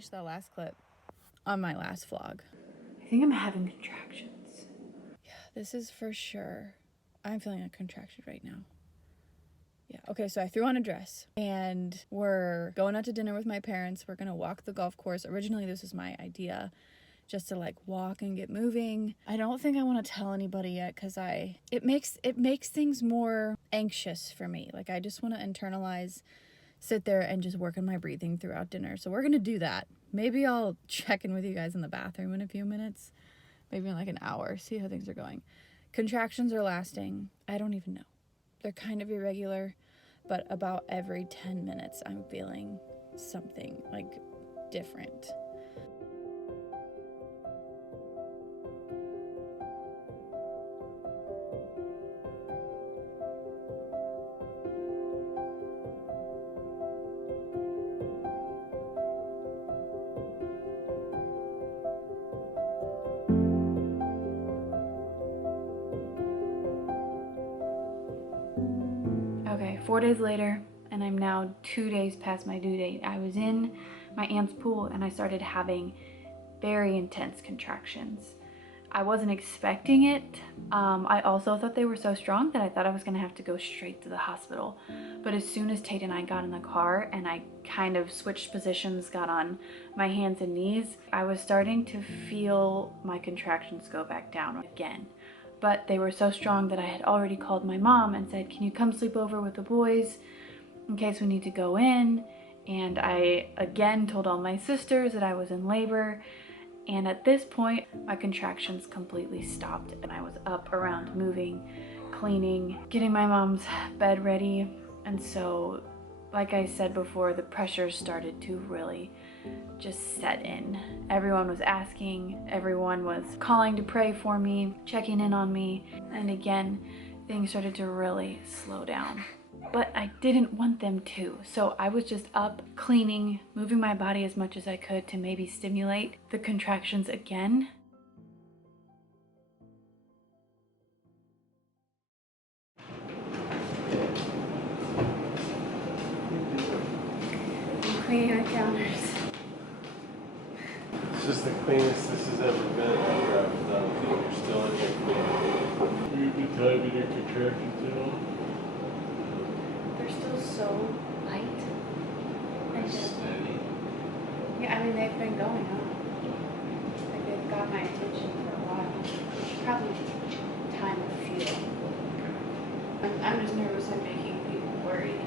finished the last clip on my last vlog. I think I'm having contractions. Yeah, this is for sure. I'm feeling a contraction right now. Yeah, okay, so I threw on a dress and we're going out to dinner with my parents. We're gonna walk the golf course. Originally, this was my idea, just to like walk and get moving. I don't think I want to tell anybody yet because it makes things more anxious for me. Like I just want to internalize, sit there and just work on my breathing throughout dinner. So we're gonna do that. Maybe I'll check in with you guys in the bathroom in a few minutes, maybe in like an hour, see how things are going. Contractions are lasting, I don't even know. They're kind of irregular, but about every 10 minutes I'm feeling something like different. Okay, 4 days later, and I'm now 2 days past my due date. I was in my aunt's pool and I started having very intense contractions. I wasn't expecting it. I also thought they were so strong that I thought I was gonna have to go straight to the hospital. But as soon as Tate and I got in the car and I kind of switched positions, got on my hands and knees, I was starting to feel my contractions go back down again. But they were so strong that I had already called my mom and said, can you come sleep over with the boys in case we need to go in? And I again told all my sisters that I was in labor. And at this point, my contractions completely stopped and I was up around moving, cleaning, getting my mom's bed ready. And so, like I said before, the pressure started to really just set in. Everyone was asking, everyone was calling to pray for me, checking in on me. And again, things started to really slow down. But I didn't want them to. So I was just up, cleaning, moving my body as much as I could to maybe stimulate the contractions again. I'm cleaning the counters. It's just the cleanest this has ever been after I've done it. You're still in here cleaning. You can tell me your contractions at all? They're still so light. Steady. Yeah, I mean, they've been going on. Like, they've got my attention for a while. Probably time to feel. I'm just nervous I'm making people worried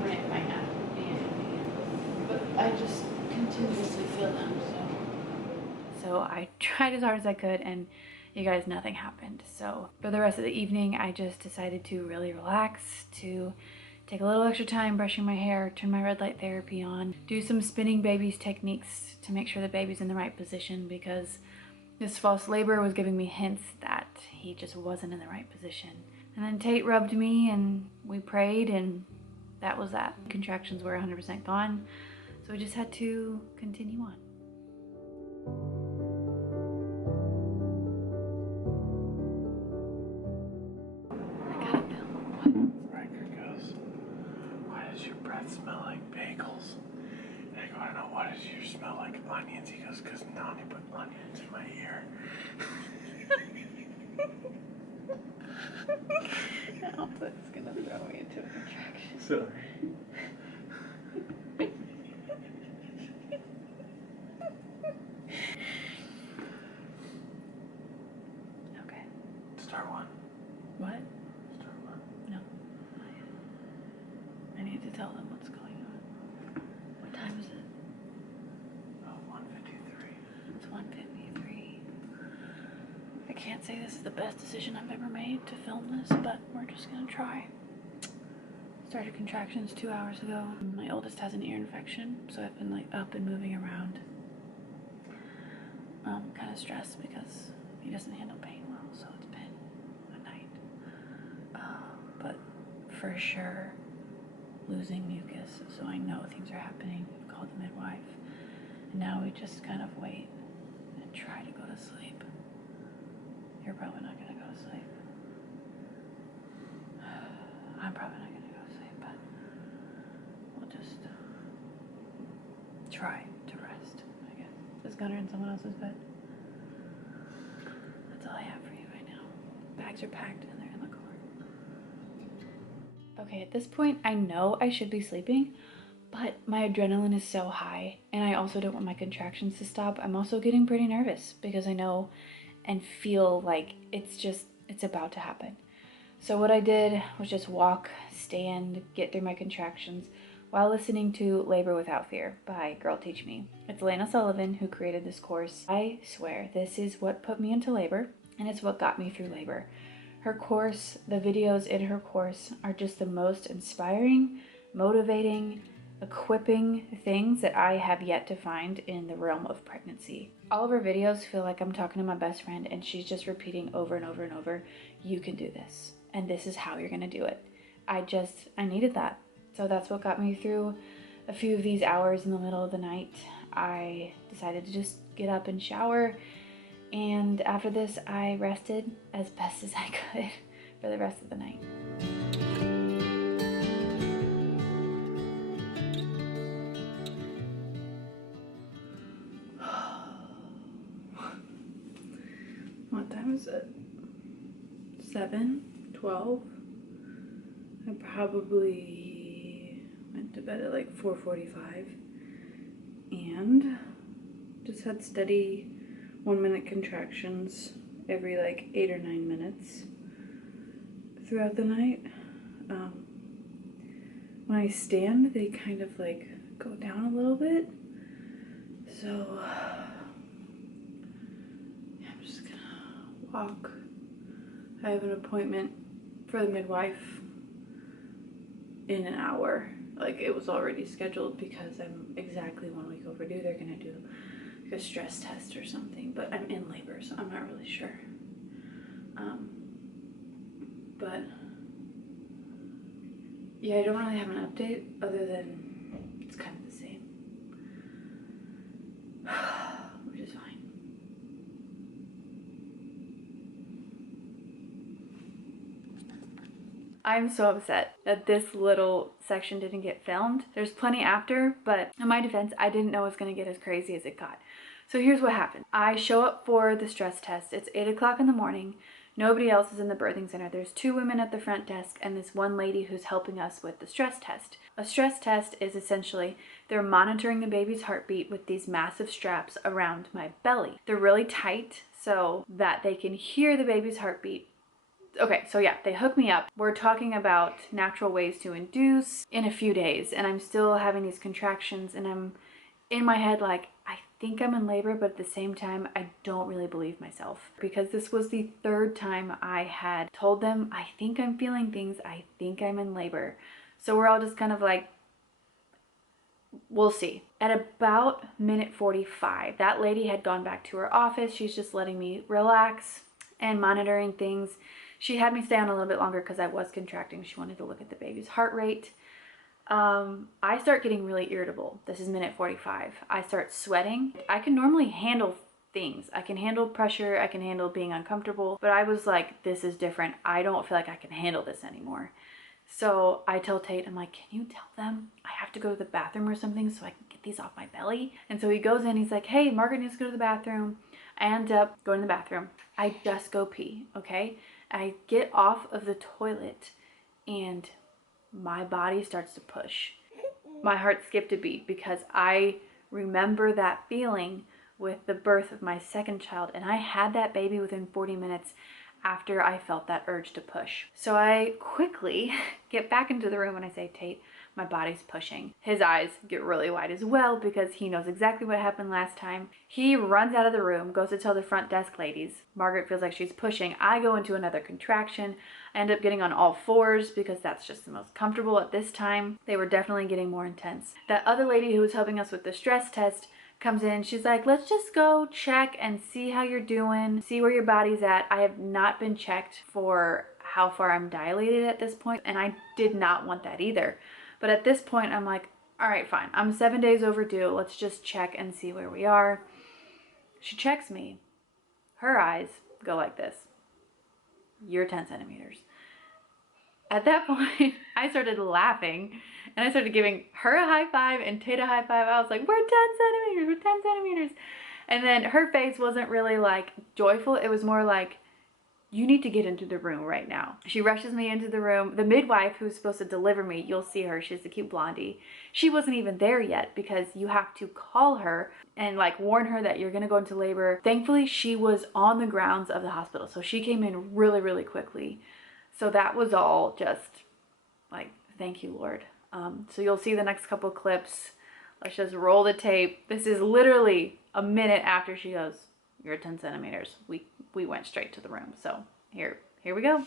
when it might not be anything. But I just continuously feel them, so I tried as hard as I could, and you guys, nothing happened. So for the rest of the evening, I just decided to really relax, to take a little extra time brushing my hair, turn my red light therapy on, do some spinning babies techniques to make sure the baby's in the right position, because this false labor was giving me hints that he just wasn't in the right position. And then Tate rubbed me and we prayed, and that was that. Contractions were 100% gone, so we just had to continue on. Smell like bagels. And I go, I know, why does yours smell like onions? He goes, because Nani put onions in my ear. That's gonna throw me into a contraction. Sorry. Okay. Start one. What? Start one. No. I need to tell them what's going on. What time is it? Oh, 1:53. It's 1:53. I can't say this is the best decision I've ever made to film this, but we're just gonna try. Started contractions 2 hours ago. My oldest has an ear infection, so I've been like up and moving around. Kind of stressed because he doesn't handle pain well, so it's been a night. But for sure, losing mucus, so I know things are happening. We've called the midwife, and now we just kind of wait and try to go to sleep. You're probably not gonna go to sleep. I'm probably not gonna go to sleep, but we'll just try to rest. got her in someone else's bed. That's all I have for you right now. Bags are packed and they're in the car. Okay, at this point, I know I should be sleeping, but my adrenaline is so high and I also don't want my contractions to stop. I'm also getting pretty nervous because I know and feel like it's about to happen. So what I did was just walk, stand, get through my contractions while listening to Labor Without Fear by GirlTeachMe. It's Lana Sullivan who created this course. I swear this is what put me into labor and it's what got me through labor. Her course, the videos in her course are just the most inspiring, motivating, equipping things that I have yet to find in the realm of pregnancy. All of her videos feel like I'm talking to my best friend and she's just repeating over and over and over, you can do this and this is how you're gonna do it. I needed that. So that's what got me through a few of these hours in the middle of the night. I decided to just get up and shower, and after this I rested as best as I could for the rest of the night. What time is it? 7:12. I probably went to bed at like 4:45 and just had steady 1-minute contractions every like 8 or 9 minutes throughout the night. When I stand, they kind of like go down a little bit. So I'm just gonna walk. I have an appointment for the midwife in an hour. Like, it was already scheduled because I'm exactly 1 week overdue. They're gonna do like a stress test or something, but I'm in labor, so I'm not really sure. But yeah, I don't really have an update other than it's kind of the same, which is fine. I'm so upset that this little section didn't get filmed. There's plenty after, but in my defense, I didn't know it was gonna get as crazy as it got. So here's what happened. I show up for the stress test. It's 8 o'clock in the morning. Nobody else is in the birthing center. There's 2 women at the front desk and this one lady who's helping us with the stress test. A stress test is essentially they're monitoring the baby's heartbeat with these massive straps around my belly. They're really tight so that they can hear the baby's heartbeat. Okay, so yeah, they hook me up. We're talking about natural ways to induce in a few days, and I'm still having these contractions, and I'm in my head like, I think I'm in labor, but at the same time, I don't really believe myself, because this was the 3rd time I had told them, I think I'm feeling things, I think I'm in labor. So we're all just kind of like, we'll see. At about minute 45, that lady had gone back to her office. She's just letting me relax and monitoring things. She had me stay on a little bit longer because I was contracting. She wanted to look at the baby's heart rate. I start getting really irritable. This is minute 45. I start sweating. I can normally handle things. I can handle pressure. I can handle being uncomfortable. But I was like, this is different. I don't feel like I can handle this anymore. So I tell Tate, I'm like, can you tell them I have to go to the bathroom or something so I can get these off my belly? And so he goes in. He's like, hey, Margaret needs to go to the bathroom. I end up going to the bathroom. I just go pee, okay? I get off of the toilet and my body starts to push. My heart skipped a beat because I remember that feeling with the birth of my 2nd child, and I had that baby within 40 minutes after I felt that urge to push. So I quickly get back into the room and I say, Tate, my body's pushing. His eyes get really wide as well because he knows exactly what happened last time. He runs out of the room, goes to tell the front desk ladies. Margaret feels like she's pushing. I go into another contraction. I end up getting on all 4s because that's just the most comfortable at this time. They were definitely getting more intense. That other lady who was helping us with the stress test comes in. She's like, let's just go check and see how you're doing, see where your body's at. I have not been checked for how far I'm dilated at this point, and I did not want that either. But at this point, I'm like, all right, fine. I'm 7 days overdue. Let's just check and see where we are. She checks me. Her eyes go like this. You're 10 centimeters. At that point, I started laughing and I started giving her a high five and Tate a high five. I was like, we're 10 centimeters, we're 10 centimeters. And then her face wasn't really like joyful. It was more like, you need to get into the room right now. She rushes me into the room. The midwife who's supposed to deliver me, you'll see her, she's the cute blondie. She wasn't even there yet because you have to call her and like warn her that you're gonna go into labor. Thankfully, she was on the grounds of the hospital, so she came in really, really quickly. So that was all just like, thank you, Lord. So you'll see the next couple clips. Let's just roll the tape. This is literally a minute after she goes, you're 10 centimeters. We went straight to the room. So here we go.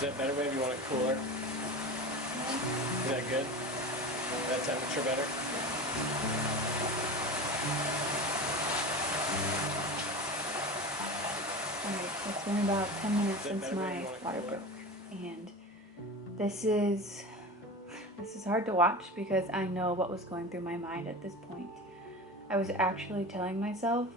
Is that better, babe? You want it cooler? Is that good? That temperature better? Alright, it's been about 10 minutes since my water broke. And this is hard to watch because I know what was going through my mind at this point. I was actually telling myself,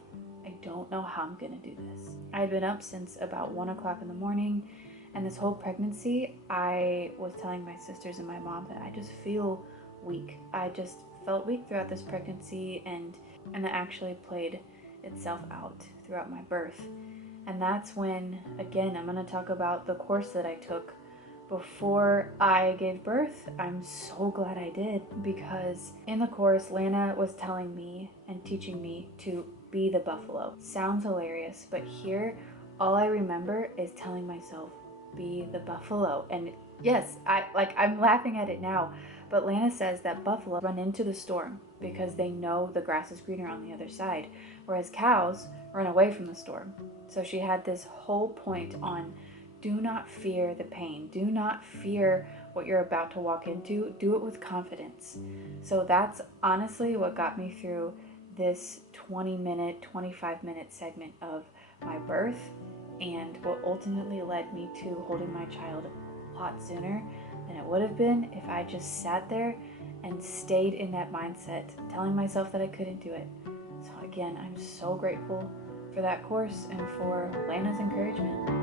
I don't know how I'm gonna do this. I had been up since about 1 o'clock in the morning, and this whole pregnancy, I was telling my sisters and my mom that I just feel weak. I just felt weak throughout this pregnancy, and that actually played itself out throughout my birth. And that's when, again, I'm gonna talk about the course that I took before I gave birth. I'm so glad I did, because in the course, Lana was telling me and teaching me to be the buffalo. Sounds hilarious, but here, all I remember is telling myself, be the buffalo. And yes, I'm laughing at it now, but Lana says that buffalo run into the storm because they know the grass is greener on the other side, whereas cows run away from the storm. So she had this whole point on, do not fear the pain. Do not fear what you're about to walk into. Do it with confidence. So that's honestly what got me through this 20-minute, 25-minute segment of my birth, and what ultimately led me to holding my child a lot sooner than it would have been if I just sat there and stayed in that mindset, telling myself that I couldn't do it. So again, I'm so grateful for that course and for Lana's encouragement.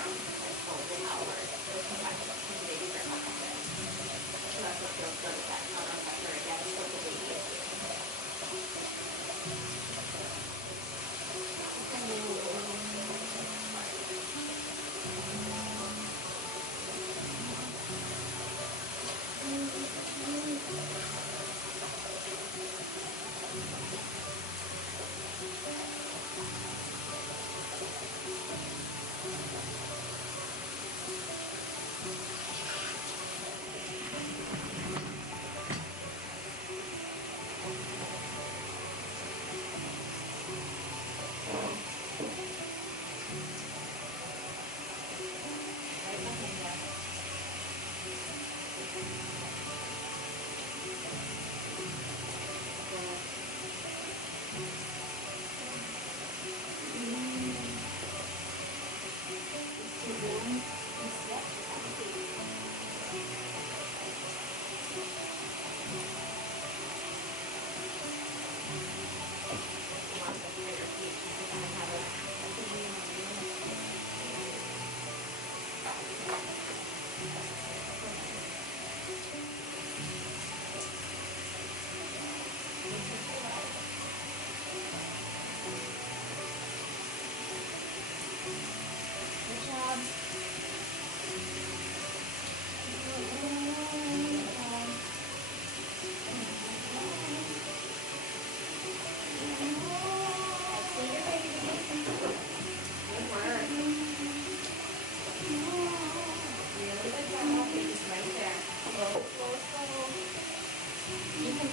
from like total outward, the contractions from the baby are constant. So that's what feels good with that color pressure again, is what the baby is doing.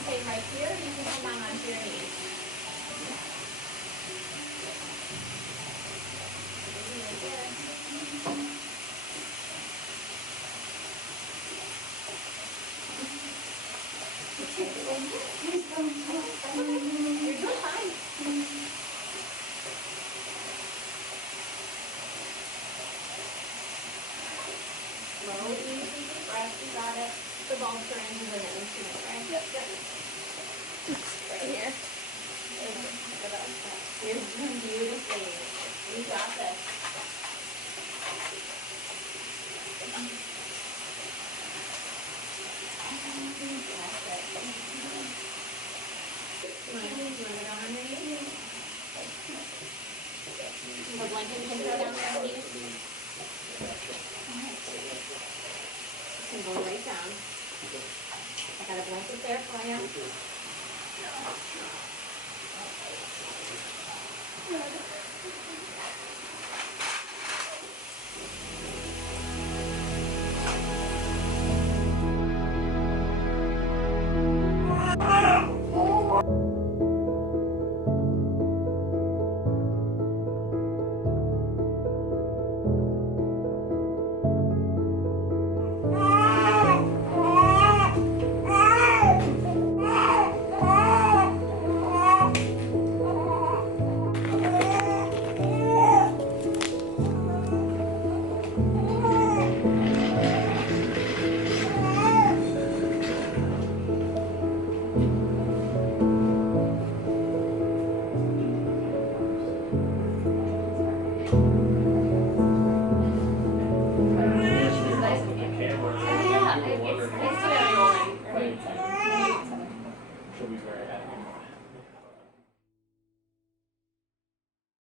Right here, you can come down onto your knees. Right there. You're doing fine. Slow, easy, deep breath. You got it. The ball syringe is an instrument, right? Yep. Right here. You're doing beautifully. You got this.